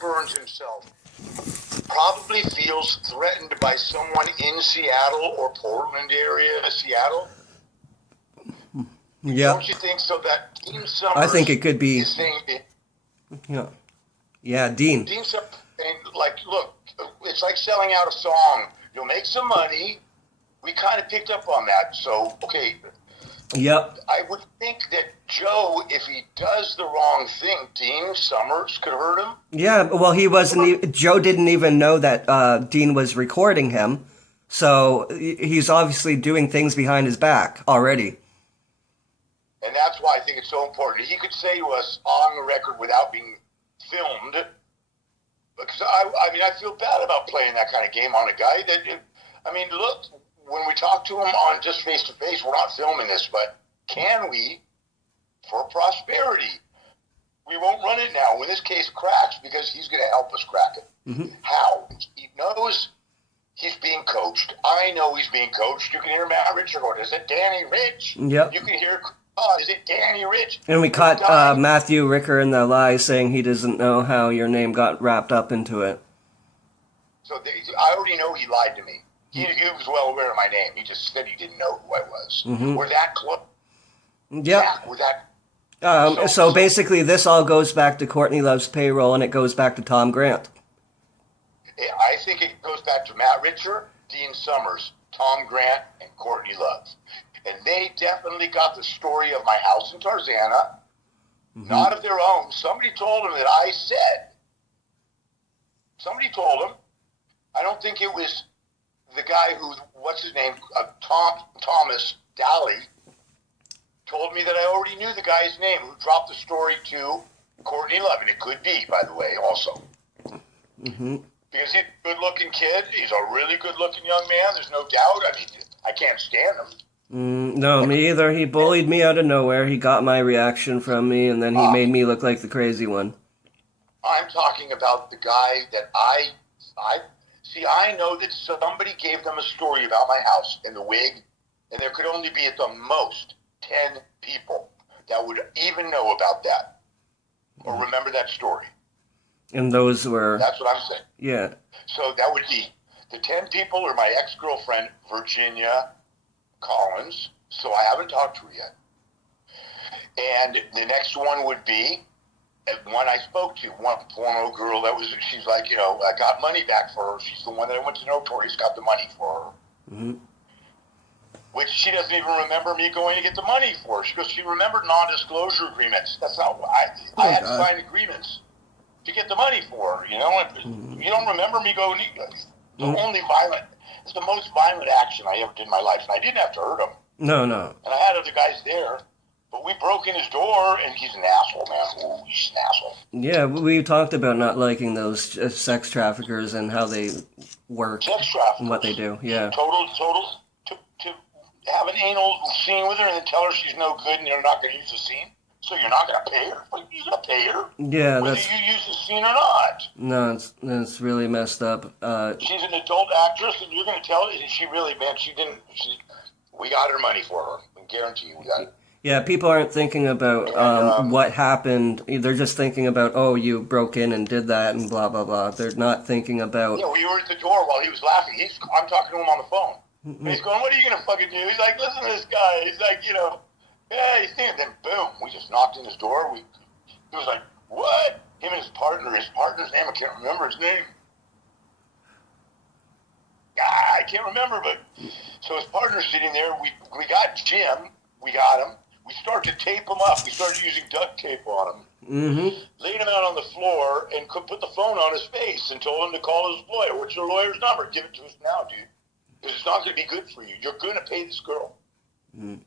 burns himself probably feels threatened by someone in Seattle or Portland area, Seattle. Yeah. Don't you think so? That Dean Summers, I think it could be. is saying, Yeah, Dean. Dean Summers saying, like, look, it's like selling out a song. You'll make some money. We kind of picked up on that. So, okay. Yep. I would think that Joe, if he does the wrong thing, Dean Summers could hurt him. Yeah, well, he wasn't. Joe didn't even know that Dean was recording him, so he's obviously doing things behind his back already. And that's why I think it's so important. He could say to us on the record without being filmed, because I mean, I feel bad about playing that kind of game on a guy that, I mean, look, when we talk to him on just face-to-face, we're not filming this, but can we, for prosperity, we won't run it now when this case cracks because he's going to help us crack it. Mm-hmm. How? He knows he's being coached. I know he's being coached. You can hear Matt Richard going, is it Danny Rich? Yep. You can hear, is it Danny Rich? And we caught Matthew Ricker in the lie saying he doesn't know how your name got wrapped up into it. So I already know he lied to me. He was well aware of my name. He just said he didn't know who I was. Mm-hmm. We're that close. Yeah. We're that. So basically, this all goes back to Courtney Love's payroll, and it goes back to Tom Grant. I think it goes back to Matt Richer, Dean Summers, Tom Grant, and Courtney Love. And they definitely got the story of my house in Tarzana, not of their own. Somebody told them that I said. Somebody told them. I don't think it was the guy who, what's his name, Thomas Daly, told me that I already knew the guy's name who dropped the story to Courtney Love. And it could be, by the way, also. Mm-hmm. Because he's a good-looking kid. He's a really good-looking young man. There's no doubt. I mean, I can't stand him. No, me either. He bullied me out of nowhere. He got my reaction from me, and then he made me look like the crazy one. I'm talking about the guy that I know that somebody gave them a story about my house and the wig, and there could only be at the most 10 people that would even know about that or remember that story. And those were... That's what I'm saying. Yeah. So that would be the 10 people are my ex-girlfriend, Virginia Collins, so I haven't talked to her yet. And the next one would be one I spoke to, one porno girl she's like, I got money back for her. She's the one that I went to Notorious, got the money for her. Mm-hmm. Which she doesn't even remember me going to get the money for her. She goes, she remembered non-disclosure agreements. That's not I had to sign agreements to get the money for her, You don't remember me going, the most violent action I ever did in my life, and I didn't have to hurt him. No. And I had other guys there, but we broke in his door, and he's an asshole, man. Ooh, he's an asshole. Yeah, we talked about not liking those sex traffickers and how they work. Sex traffickers. And what they do, yeah. Total, to have an anal scene with her and then tell her she's no good and you're not going to use the scene? So you're not going to pay her? You're going to pay her. Yeah, whether you use the scene or not. No, it's really messed up. She's an adult actress, and you're going to tell her, she really, man, we got her money for her. I guarantee you we got it. Yeah, people aren't thinking about what happened. They're just thinking about, you broke in and did that and blah, blah, blah. They're not thinking about... Yeah, we were at the door while he was laughing. I'm talking to him on the phone. And he's going, what are you going to fucking do? He's like, listen to this guy. He's like, yeah, he's thinking. Then boom, we just knocked in his door. He was like, what? Him and his partner's name, I can't remember his name. I can't remember, but so his partner's sitting there. We got Jim. We got him. We started to tape him up. We started using duct tape on him. Mm-hmm. Laid him out on the floor and put the phone on his face and told him to call his lawyer. What's your lawyer's number? Give it to us now, dude. Because it's not going to be good for you. You're going to pay this girl. Mm.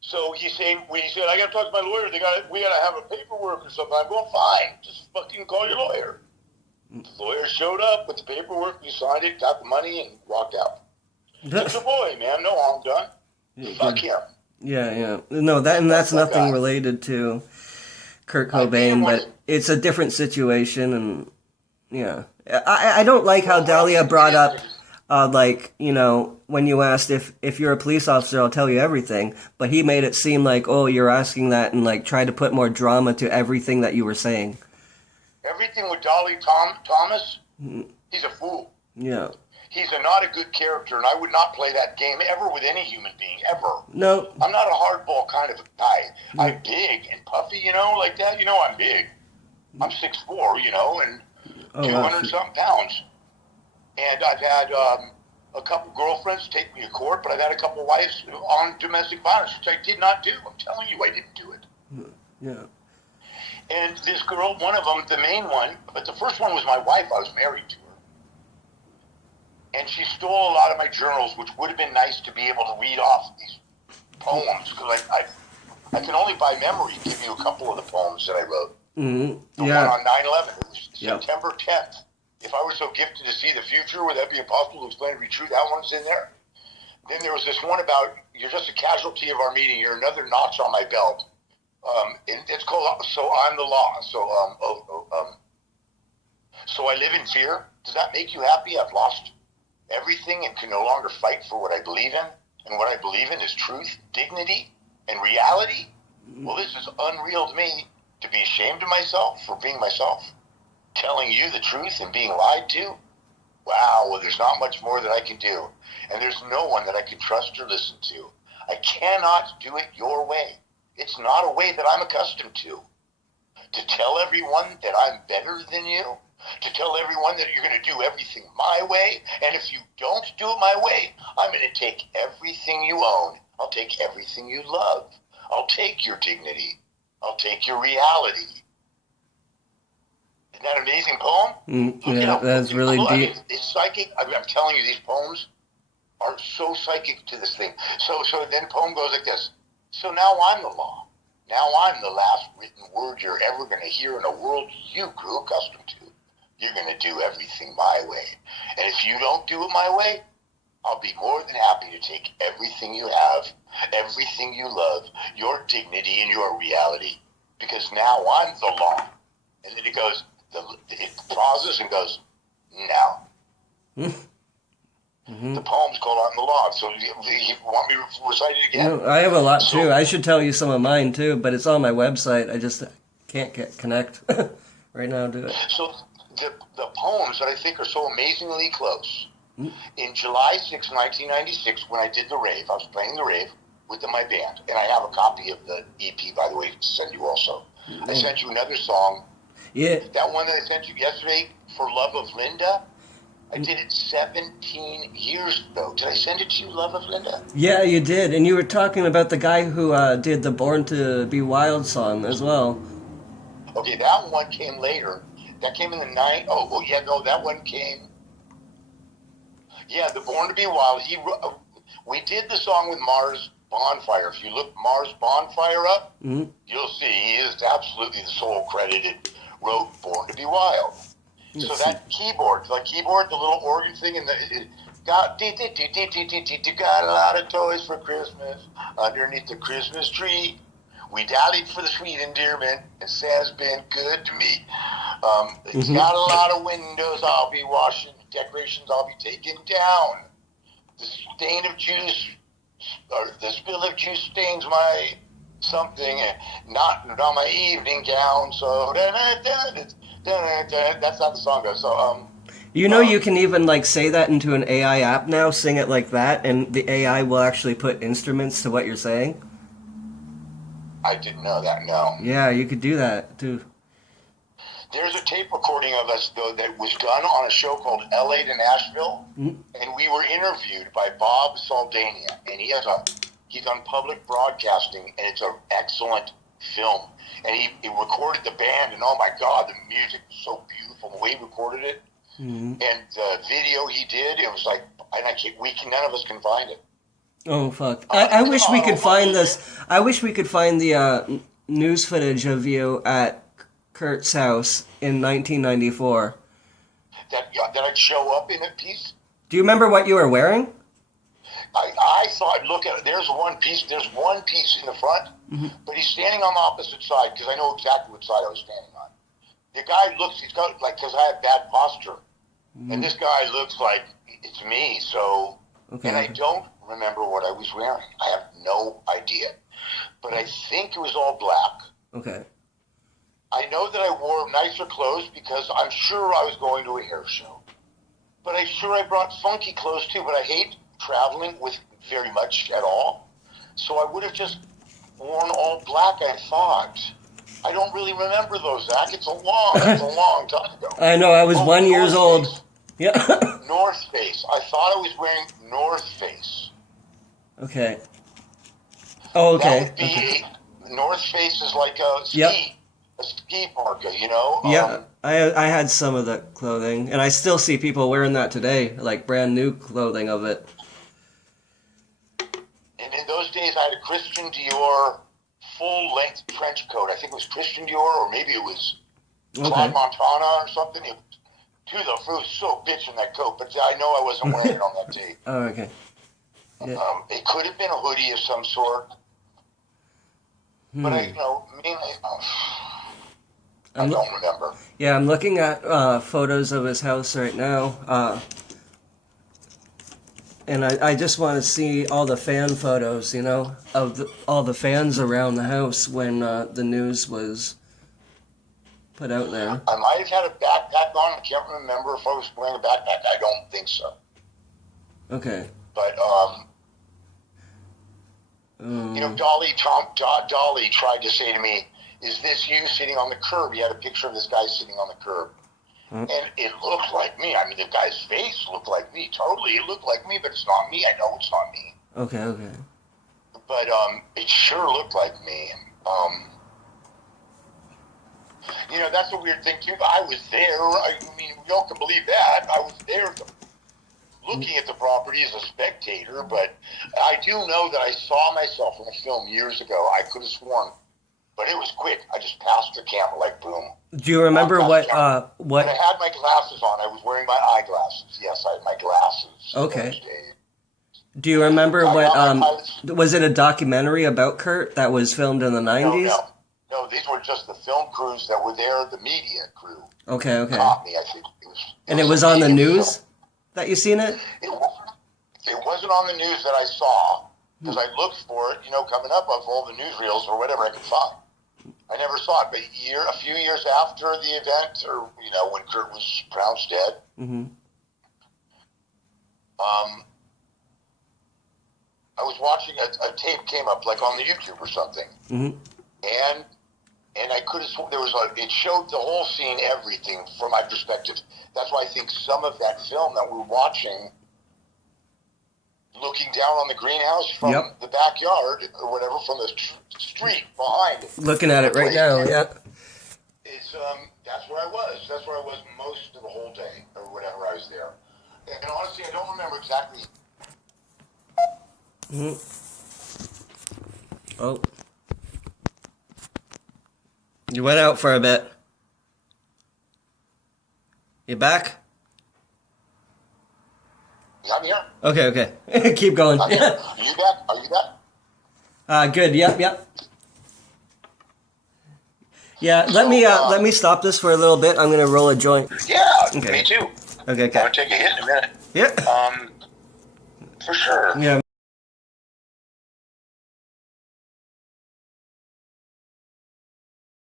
So he said, I got to talk to my lawyer. We got to have a paperwork or something. I'm going, fine. Just fucking call your lawyer. Mm. The lawyer showed up with the paperwork. We signed it, got the money, and walked out. It's a boy, man. No harm done. Yeah, fuck him. Yeah. No, that's nothing related to Kurt Cobain, but it's a different situation, and yeah. I don't like how Dahlia brought up, when you asked if you're a police officer, I'll tell you everything, but he made it seem like, you're asking that and, tried to put more drama to everything that you were saying. Yeah, Everything with Dolly Thomas, he's a fool. Yeah. He's not a good character, and I would not play that game ever with any human being, ever. No. I'm not a hardball kind of a guy. I'm big and puffy, like that. I'm big. I'm 6'4", and 200-something pounds. And I've had a couple girlfriends take me to court, but I've had a couple wives on domestic violence, which I did not do. I'm telling you, I didn't do it. Yeah. And this girl, one of them, the main one, but the first one was my wife. I was married to her. And she stole a lot of my journals, which would have been nice to be able to read off these poems, because I can only by memory give you a couple of the poems that I wrote. Mm-hmm. The one on 9/11, it was September 10th. If I were so gifted to see the future, would that be impossible to explain to be true? That one's in there. Then there was this one about, you're just a casualty of our meeting. You're another notch on my belt. And it's called So I'm the Law. So I live in fear. Does that make you happy? I've lost everything and can no longer fight for what I believe in. And what I believe in is truth, dignity, and reality. Well, this is unreal to me, to be ashamed of myself for being myself, telling you the truth and being lied to. Wow, well, there's not much more that I can do. And there's no one that I can trust or listen to. I cannot do it your way. It's not a way that I'm accustomed to. To tell everyone that I'm better than you, to tell everyone that you're going to do everything my way, and if you don't do it my way, I'm going to take everything you own. I'll take everything you love. I'll take your dignity. I'll take your reality. Isn't that an amazing poem? Yeah, that's really deep. I mean, it's psychic. I'm telling you, these poems are so psychic to this thing. So then the poem goes like this. So now I'm the law. Now I'm the last written word you're ever going to hear in a world you grew accustomed to. You're going to do everything my way. And if you don't do it my way, I'll be more than happy to take everything you have, everything you love, your dignity and your reality, because now I'm the law. And then it goes, it pauses and goes, now. The poem's called I'm the Law. So you want me to recite it again? No, I have a lot too. I should tell you some of mine too, but it's on my website. I just can't connect right now to it. So the poems that I think are so amazingly close. In July 6, 1996, when I did the rave, I was playing the rave with my band, and I have a copy of the EP, by the way, to send you also. I sent you another song. Yeah. That one that I sent you yesterday, For Love of Linda, I did it 17 years ago. Did I send it to you, Love of Linda? Yeah, you did. And you were talking about the guy who did the Born to Be Wild song as well. Okay, that one came later. That came in the night. Oh, yeah, no, that one came. Yeah, the Born to Be Wild. We did the song with Mars Bonfire. If you look Mars Bonfire up, you'll see he is absolutely the sole credited wrote Born to Be Wild. So that keyboard, the little organ thing, and got a lot of toys for Christmas underneath the Christmas tree. We dallied for the sweet endearment, and Santa's been good to me. It's got a lot of windows I'll be washing, decorations I'll be taking down. The stain of juice, or the spill of juice stains my something, not on my evening gown. So that's how the song goes. So you can even say that into an AI app now, sing it like that, and the AI will actually put instruments to what you're saying. I didn't know that. No. Yeah, you could do that too. There's a tape recording of us though that was done on a show called LA to Nashville, and we were interviewed by Bob Saldania, and he's on public broadcasting, and it's an excellent film. And he recorded the band, and oh my God, the music was so beautiful, the way he recorded it. And the video he did, it was like, and none of us can find it. Oh, fuck. I wish we could find this. I wish we could find the news footage of you at Kurt's house in 1994. That I'd show up in a piece? Do you remember what you were wearing? I thought, look at it. There's one piece in the front, but he's standing on the opposite side because I know exactly what side I was standing on. The guy he's got, because I have bad posture, and this guy looks like it's me, so, and I don't remember what I was wearing. I have no idea. But I think it was all black. Okay. I know that I wore nicer clothes because I'm sure I was going to a hair show. But I brought funky clothes too, but I hate traveling with very much at all. So I would have just worn all black, I thought. I don't really remember those, Zach. It's a long time ago. I know, I was 1 year old. Face. Yeah. North Face. I thought I was wearing North Face. Okay. Oh, okay. That would be North Face is like a ski parka, you know? Yeah, I had some of that clothing, and I still see people wearing that today, like brand new clothing of it. And in those days, I had a Christian Dior full-length trench coat. I think it was Christian Dior, or maybe it was Claude Montana or something. It was so bitching that coat, but I know I wasn't wearing it on that day. Oh, okay. Yeah. It could have been a hoodie of some sort. But I don't remember. Yeah, I'm looking at photos of his house right now, and I just want to see all the fan photos, you know, of all the fans around the house when the news was put out there. I might have had a backpack on. I can't remember if I was wearing a backpack. I don't think so. Okay. But you know, Dolly tried to say to me, "Is this you sitting on the curb?" He had a picture of this guy sitting on the curb. And it looked like me. I mean, the guy's face looked like me. Totally, it looked like me, but it's not me. I know it's not me. Okay. But it sure looked like me. You know, that's a weird thing, too. I was there. I mean, we all can believe that. I was there looking at the property as a spectator, but I do know that I saw myself in a film years ago. I could have sworn. But it was quick. I just passed the camera like boom. Do you remember what? When I had my glasses on, I was wearing my eyeglasses. Yes, I had my glasses. Okay. Do you remember was it a documentary about Kurt that was filmed in the 90s? No, these were just the film crews that were there, the media crew. Okay. Caught me, I think. It was on the news that you seen it? It wasn't on the news that I saw, because I looked for it, you know, coming up of all the newsreels or whatever I could find. I never saw it, but a few years after the event, or, you know, when Kurt was pronounced dead, I was watching a tape came up, like on the YouTube or something, and I could have sworn it showed the whole scene, everything from my perspective. That's why I think some of that film that we're watching, looking down on the greenhouse from the backyard or whatever, from the street behind it. Looking at it right now, It's that's where I was. That's where I was most of the whole day, or whatever I was there. And honestly, I don't remember exactly. Oh. You went out for a bit. You back? I'm here. Okay. Keep going. Are you back? Are you back? Good. Yep. Yeah, let me stop this for a little bit. I'm gonna roll a joint. Yeah, me too. Okay. I'm gonna take a hit in a minute. Yeah. For sure. Yeah,